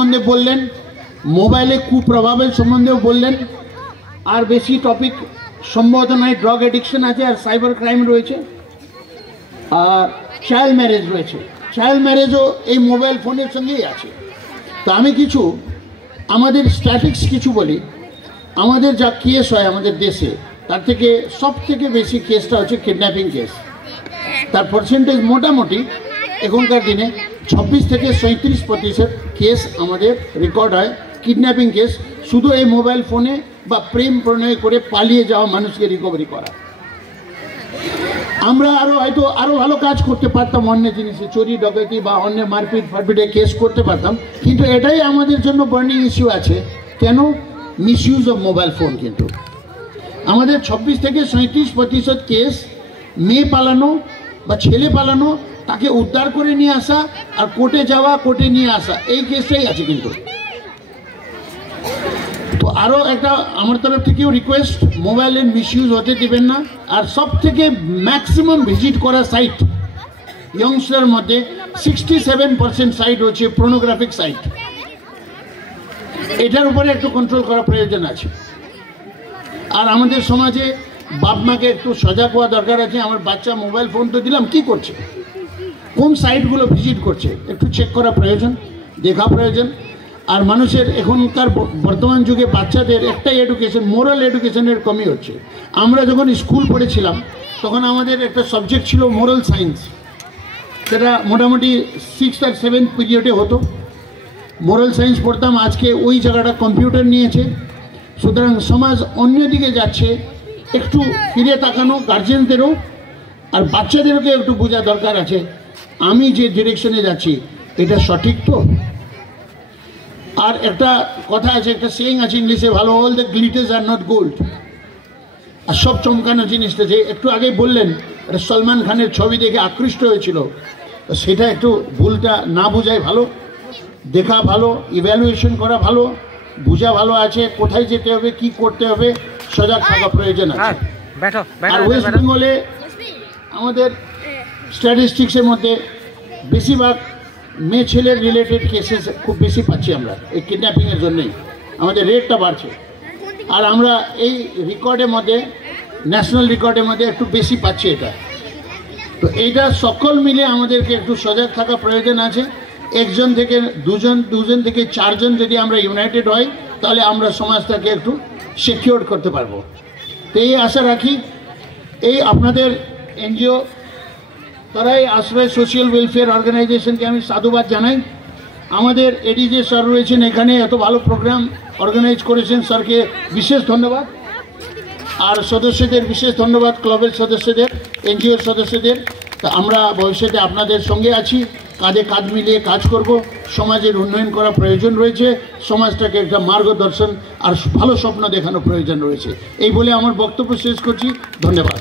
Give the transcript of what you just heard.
সম্বন্ধে বললেন, মোবাইলে কুপ্রভাবের সম্বন্ধেও বললেন, আর বেশি টপিক সম্ভবত নয়। ড্রাগ অ্যাডিকশন আছে, আর সাইবার ক্রাইম রয়েছে, আর চাইল্ড ম্যারেজ রয়েছে। চাইল্ড ম্যারেজও এই মোবাইল ফোনের সঙ্গেই আছে। তো আমি কিছু আমাদের স্ট্যাটিক্স কিছু বলি। আমাদের যা কেস হয় আমাদের দেশে, তার থেকে সব থেকে বেশি কেসটা হচ্ছে কিডন্যাপিং কেস। তার পার্সেন্টেজ মোটামুটি এখনকার দিনে 26 থেকে 37% কেস আমাদের রেকর্ড হয় কিডন্যাপিং কেস, শুধু এই মোবাইল ফোনে বা প্রেম প্রণয় করে পালিয়ে যাওয়া মানুষকে রিকভারি করা। আমরা হয়তো আরও ভালো কাজ করতে পারতাম, অন্য জিনিসে চুরি ডকাইতি বা অন্য মারপিট ফারপিটে কেস করতে পারতাম, কিন্তু এটাই আমাদের জন্য বার্নিং ইস্যু আছে। কেন? Misuse of mobile phone. কিন্তু আমাদের 26 থেকে 37% কেস মেয়ে পালানো বা ছেলে পালানো, তাকে উদ্ধার করে নিয়ে আসা আর কোর্টে যাওয়া, কোর্টে নিয়ে আসা, এই কেসটাই আছে। কিন্তু তো আরও একটা আমার তরফ থেকেও রিকোয়েস্ট, মোবাইলের মিসইউজ হতে দেবেন না। আর সব থেকে ম্যাক্সিমাম ভিজিট করা সাইট ইয়ংস্টার মধ্যে 67% সাইট হচ্ছে পর্নোগ্রাফিক সাইট। এটার উপরে একটু কন্ট্রোল করা প্রয়োজন আছে। আর আমাদের সমাজে বাপ মাকে একটু সজাগ হওয়া দরকার আছে। আমার বাচ্চা মোবাইল ফোন তো দিলাম, কি করছে, কোন সাইটগুলো ভিজিট করছে, একটু চেক করা প্রয়োজন, দেখা প্রয়োজন। আর মানুষের এখনকার বর্তমান যুগে বাচ্চাদের একটাই এডুকেশন, মোরাল এডুকেশনের কমই হচ্ছে। আমরা যখন স্কুল পড়েছিলাম তখন আমাদের একটা সাবজেক্ট ছিল মোরাল সায়েন্স, সেটা মোটামুটি 6th আর 7th পিরিয়ডে হতো। মোরাল সায়েন্স পড়তাম, আজকে ওই জায়গাটা কম্পিউটার নিয়েছে। সুতরাং সমাজ অন্যদিকে যাচ্ছে, একটু ফিরে তাকানো গার্জেনদেরও আর বাচ্চাদেরকে একটু বোঝা দরকার আছে, আমি যে ডিরেকশনে যাচ্ছি এটা সঠিক তো। আর একটা কথা আছে, একটা সেইং আছে ইংলিশে ভালো, all the glitters are not gold. আর সব চমকানো জিনিসটা যে একটু আগে বললেন, এটা সলমান খানের ছবি দেখে আকৃষ্ট হয়েছিল, সেটা একটু ভুলটা না বোঝাই ভালো, দেখা ভালো, ইভ্যালুয়েশন করা ভালো, বোঝা ভালো আছে, কোথায় যেতে হবে, কি করতে হবে, সজাগ থাকা প্রয়োজন আছে। আর ওয়েস্ট বেঙ্গলে আমাদের স্ট্যাটিস্টিক্সের মধ্যে বেশিরভাগ মেয়ে ছেলের রিলেটেড কেসেস খুব বেশি পাচ্ছি আমরা, এই কিডন্যাপিংয়ের জন্যই আমাদের রেটটা বাড়ছে। আর আমরা এই রেকর্ডের মধ্যে, ন্যাশনাল রেকর্ডের মধ্যে একটু বেশি পাচ্ছি এটা। তো এইটা সকল মিলে আমাদেরকে একটু সজাগ থাকা প্রয়োজন আছে। একজন থেকে দুজন থেকে 4 জন যদি আমরা ইউনাইটেড হই, তাহলে আমরা সমাজটাকে একটু সিকিউর করতে পারবো। তো এই আশা রাখি। এই আপনাদের এনজিও, তারাই আশ্রয় সোশ্যাল ওয়েলফেয়ার অর্গানাইজেশনকে আমি সাধুবাদ জানাই। আমাদের এডিজে স্যার রয়েছেন এখানে, এত ভালো প্রোগ্রাম অর্গানাইজ করেছেন, স্যারকে বিশেষ ধন্যবাদ। আর সদস্যদের বিশেষ ধন্যবাদ, ক্লাবের সদস্যদের, এনজিওর সদস্যদের। তা আমরা ভবিষ্যতে আপনাদের সঙ্গে আছি, কাঁধে কাঁধ মিলিয়ে কাজ করব। সমাজের উন্নয়ন করা প্রয়োজন রয়েছে, সমাজটাকে একটা মার্গদর্শন আর ভালো স্বপ্ন দেখানো প্রয়োজন রয়েছে। এই বলে আমার বক্তব্য শেষ করছি। ধন্যবাদ।